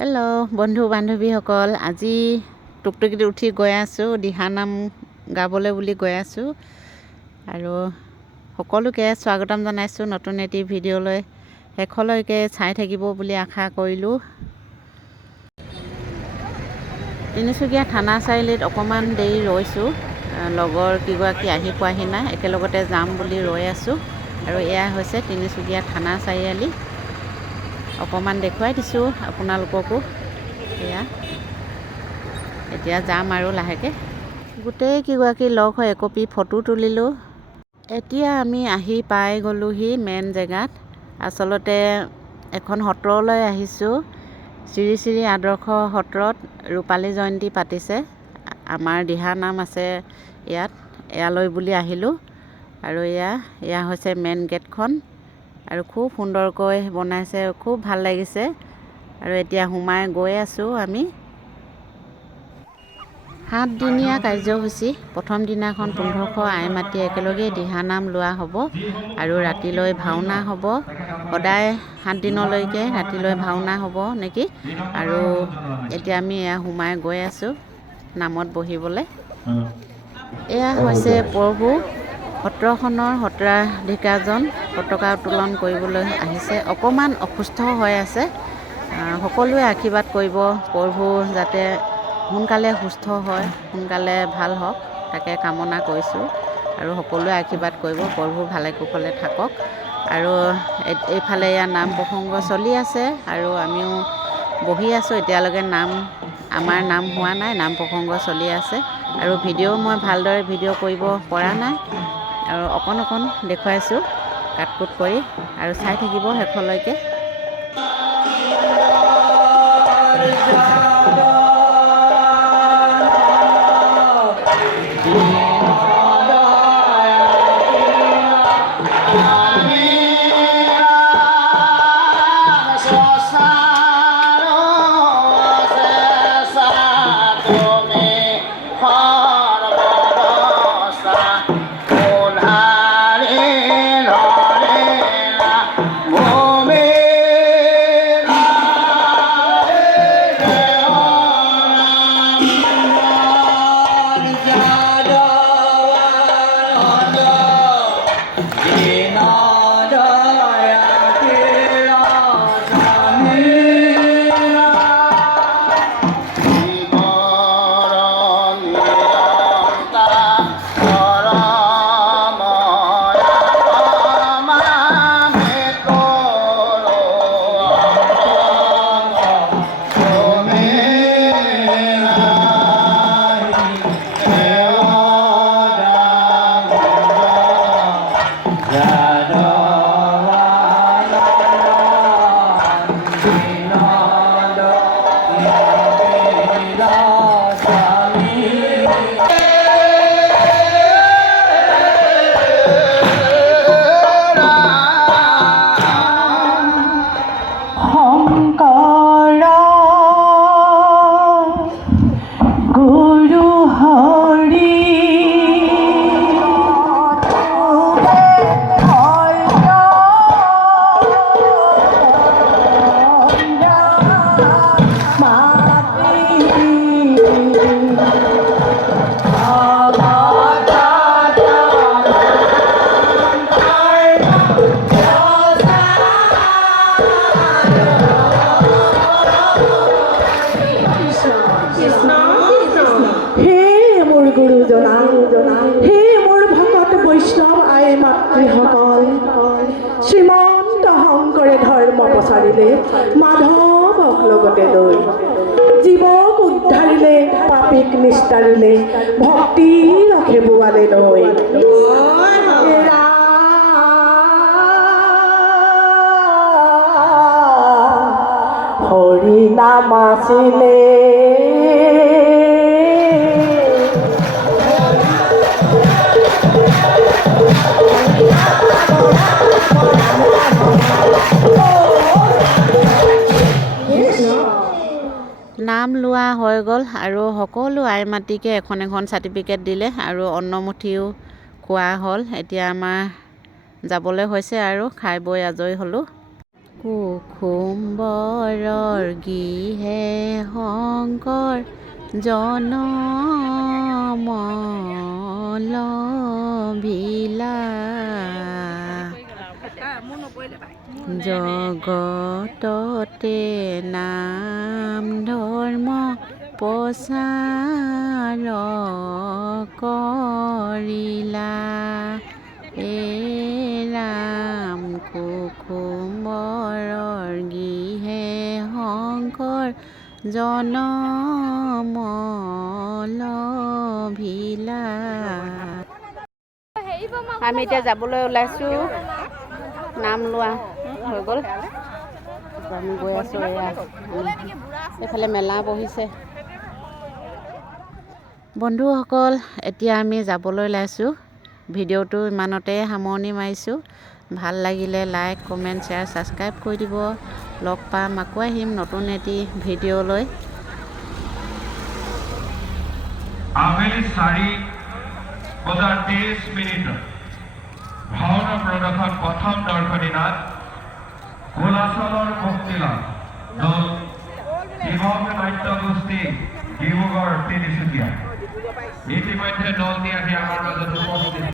Hello' বন্ধু বান্ধৱীসকল, আজি টুকটুকিত উঠি গৈ আছোঁ দিহানাম গাবলৈ বুলি গৈ আছোঁ আৰু সকলোকে স্বাগতম জনাইছোঁ নতুন এটি ভিডিঅ'লৈ। শেষলৈকে চাই থাকিব বুলি আশা কৰিলোঁ। তিনিচুকীয়া থানা চাৰিআলিত অকণমান দেৰি ৰৈছোঁ, লগৰ কেইগৰাকী আহি পোৱাহি নাই, একেলগতে যাম বুলি ৰৈ আছোঁ। আৰু এয়া হৈছে তিনিচুকীয়া থানা চাৰিআলি। অকণমান দেখুৱাই দিছোঁ আপোনালোককো। এয়া এতিয়া যাম আৰু লাহেকৈ। গোটেই কেইগৰাকী লগ হৈ একপি ফটো তুলিলোঁ। এতিয়া আমি আহি পাই গ'লোহি মেইন জেগাত। আচলতে এখন সত্ৰলৈ আহিছোঁ। শ্ৰী শ্ৰী আদৰ্শ সত্ৰত ৰূপালী জয়ন্তী পাতিছে। আমাৰ দিহানাম আছে ইয়াত, এয়ালৈ বুলি আহিলোঁ। আৰু এয়া হৈছে মেইন গেটখন আৰু খুব সুন্দৰকৈ বনাইছে, খুব ভাল লাগিছে। আৰু এতিয়া সোমাই গৈ আছোঁ আমি। 7 দিনীয়া কাৰ্যসূচী। প্ৰথম দিনাখন 1500 আই মাতি একেলগে দিহানাম লোৱা হ'ব আৰু ৰাতিলৈ ভাওনা হ'ব। সদায় 7 দিনলৈকে ৰাতিলৈ ভাওনা হ'ব নেকি। আৰু এতিয়া আমি সোমাই গৈ আছোঁ নামত বহিবলৈ। এয়া হৈছে প্ৰভু। সত্ৰখনৰ সত্ৰাধিকাৰজন পতাকা উত্তোলন কৰিবলৈ আহিছে। অকণমান অসুস্থ হৈ আছে। সকলোৱে আশীৰ্বাদ কৰিব প্ৰভু যাতে সোনকালে সুস্থ হয়, সোনকালে ভাল হওক, তাকে কামনা কৰিছোঁ। আৰু সকলোৱে আশীৰ্বাদ কৰিব প্ৰভু ভালে কুশলে থাকক। আৰু এইফালে নাম প্ৰসংগ চলি আছে আৰু আমিও বহি আছোঁ। এতিয়ালৈকে আমাৰ নাম হোৱা নাই, নাম প্ৰসংগ চলি আছে। আৰু মই ভালদৰে ভিডিঅ' কৰিব পৰা নাই আৰু অকণ দেখুৱাইছোঁ কাট কৰি। আৰু চাই থাকিব শেষলৈকে। হে মোৰ ভকত বৈষ্ণৱ আই মাতৃসকল, শ্ৰীমন্ত শংকৰে ধৰ্ম প্ৰচাৰিলে, মাধৱক লগতে লৈ জীৱক উদ্ধাৰিলে, পাপীক নিস্তাৰিলে, ভক্তি ৰখে বোৱালে নৈ। হৰি নাম আছিলে নাম লোৱা হৈ গ'ল আৰু সকলো আই মাতিকে এখন চাৰ্টিফিকেট দিলে আৰু অন্নমুঠিও খোৱা হ'ল। এতিয়া আমাৰ যাবলৈ হৈছে আৰু খাই বৈ আজৰি হ'লোঁ। কুসুম্বৰৰ গৃহে শংকৰ জনম লভিলা জগততে নাম ধৰ্ম প্ৰচাৰ কৰিলা হে ৰাম কুসুম্বৰৰ গৃহে শংকৰ জনম লভিলা। আমি এতিয়া যাবলৈ ওলাইছোঁ, নাম লোৱা হৈ গ'ল। আমি গৈ আছোঁ, এইফালে মেলা বহিছে। বন্ধুসকল, এতিয়া আমি যাবলৈ ওলাইছোঁ। ভিডিঅ'টো ইমানতে সামৰণি মাৰিছোঁ। ভাল লাগিলে লাইক, কমেণ্ট, শ্বেয়াৰ, ছাবস্ক্ৰাইব কৰি দিব। লগ পাম, আকৌ আহিম নতুন এটি ভিডিঅ' লৈ। আবেলি 4:30 ভাওনা প্ৰদৰ্শন প্ৰথম দৰ্শনী নাট গোলাচলৰ মুক্তিলাভ দল দিৱস নাট্য গোষ্ঠী ডিব্ৰুগড় তিনিচুকীয়া। ইতিমধ্যে দলটি আহি আমাৰ মাজত উপস্থিত।